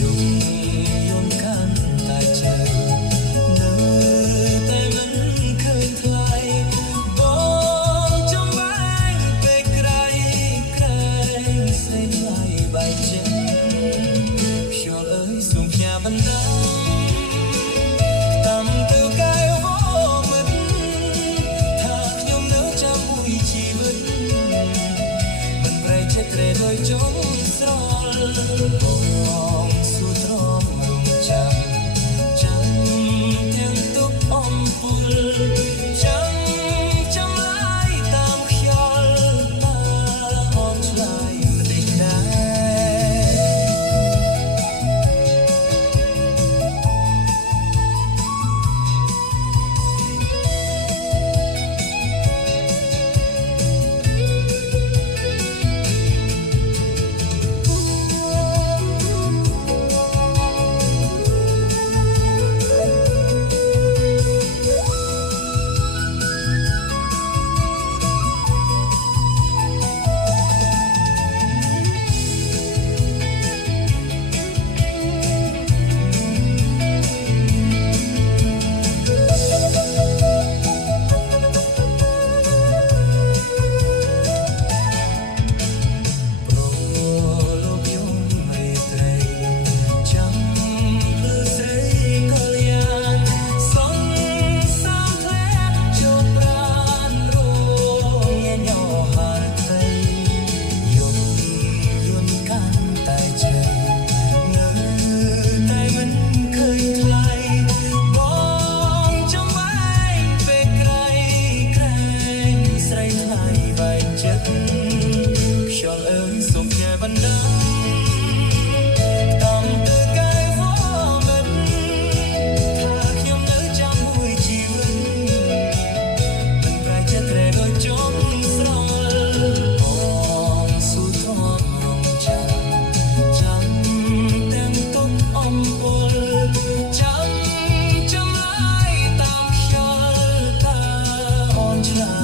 យំយន់កាន់តែជ្រៅនៅតែមិនឃើញថ្លៃបងចំបែងពេលក្រៃក្រែងស្រីថ្លៃបែកចិត្តខ្យល់អើយសូមផ្ញើបណ្ដាតាមទៅកាយវមិតថាខ្ញុំនៅចាំមួយជីវិតមិនប្រែកចិត្តត្រេដោយចង់ស្រលបងសួរទ្រាំរំចាំចាំទាំងទុកអំពុលចាំចាំឡាយតាមខ្យល់តើអនឆ្លើយមិនដេញដែរបណ្ដាតាមទៅកាយវមិតថាខ្ញុំនៅចាំមួយជីវិតមិនប្រែកចិត្តត្រេដោយចង់ស្រលបងសួរទ្រាំរំចាំចាំទាំងទុកអំពុលចាំចាំឡាយតាមខ្យល់តើអូនឆ្លើយ